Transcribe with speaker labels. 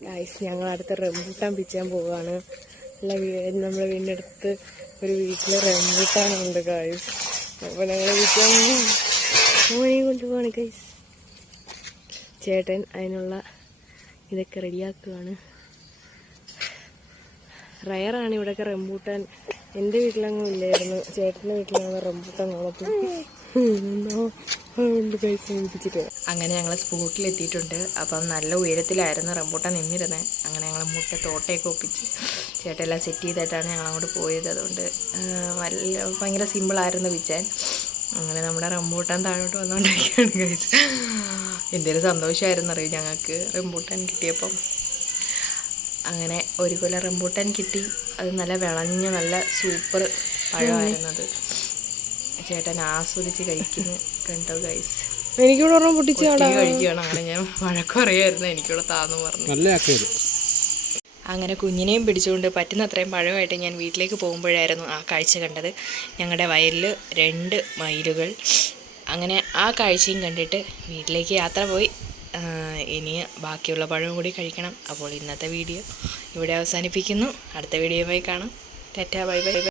Speaker 1: Guys ഞങ്ങൾ അടുത്ത് rambutan പിച്ചാൻ പോവുകയാണ് അല്ല നമ്മുടെ വീടിനടുത്ത് ഒരു വീട്ടിൽ റംബൂട്ടാനുണ്ട് ഗൈസ് അപ്പോൾ ഞങ്ങൾ പിച്ചാൻ. മോനെയും കൊണ്ടുപോവാണ് ഗൈസ് ചേട്ടൻ അതിനുള്ള ഇതൊക്കെ റെഡിയാക്കുകയാണ് റയറാണ് ഇവിടെയൊക്കെ റംബൂട്ടാൻ എന്റെ വീട്ടിലൊന്നും ഇല്ലായിരുന്നു. ചേട്ടന്റെ വീട്ടിലാണ് റംബൂട്ടാൻ മേടിച്ചിട്ട്
Speaker 2: അങ്ങനെ ഞങ്ങൾ സ്പോട്ടിലെത്തിയിട്ടുണ്ട്. അപ്പം നല്ല ഉയരത്തിലായിരുന്നു റംബൂട്ടാൻ നിന്നിരുന്നത്. അങ്ങനെ ഞങ്ങൾ മുട്ട തോട്ടയൊക്കെ ഒപ്പിച്ച് ചേട്ടെല്ലാം സെറ്റ് ചെയ്തിട്ടാണ് ഞങ്ങൾ അങ്ങോട്ട് പോയത്. അതുകൊണ്ട് നല്ല ഭയങ്കര സിമ്പിളായിരുന്നു വിച്ചാൻ അങ്ങനെ നമ്മുടെ റംബൂട്ടാൻ താഴോട്ട് വന്നുകൊണ്ടിരിക്കുകയാണ് കഴിച്ച് എന്തൊരു സന്തോഷമായിരുന്നു അറിയും ഞങ്ങൾക്ക് റംബൂട്ടാൻ കിട്ടിയപ്പം? അങ്ങനെ ഒരു കൊല്ലം റംബൂട്ടാൻ കിട്ടി. അത് നല്ല വിളഞ്ഞ് നല്ല സൂപ്പർ പഴമായിരുന്നത്. ചേട്ടൻ ആസ്വദിച്ച് കഴിക്കുന്നു കണ്ടോ ഗൈസ്
Speaker 1: എനിക്കിവിടെ ഒരെണ്ണം പൊട്ടിച്ച്
Speaker 2: കഴിക്കണം കഴിക്കുകയാണ്. അങ്ങനെ ഞാൻ വഴക്ക് പറയായിരുന്നു. എനിക്കിവിടെ താന്നു പറഞ്ഞു.
Speaker 3: നല്ല
Speaker 2: അങ്ങനെ കുഞ്ഞിനെയും പിടിച്ചുകൊണ്ട് പറ്റുന്ന അത്രയും പഴമായിട്ട് ഞാൻ വീട്ടിലേക്ക് പോകുമ്പോഴായിരുന്നു ആ കാഴ്ച കണ്ടത്. ഞങ്ങളുടെ വയലിൽ രണ്ട് മയിലുകൾ. അങ്ങനെ ആ കാഴ്ചയും കണ്ടിട്ട് വീട്ടിലേക്ക് യാത്ര പോയി. ഇനി ബാക്കിയുള്ള പഴവും കൂടി കഴിക്കണം. അപ്പോൾ ഇന്നത്തെ വീഡിയോ ഇവിടെ അവസാനിപ്പിക്കുന്നു. അടുത്ത വീഡിയോയുമായി കാണാം. Tata bye bye.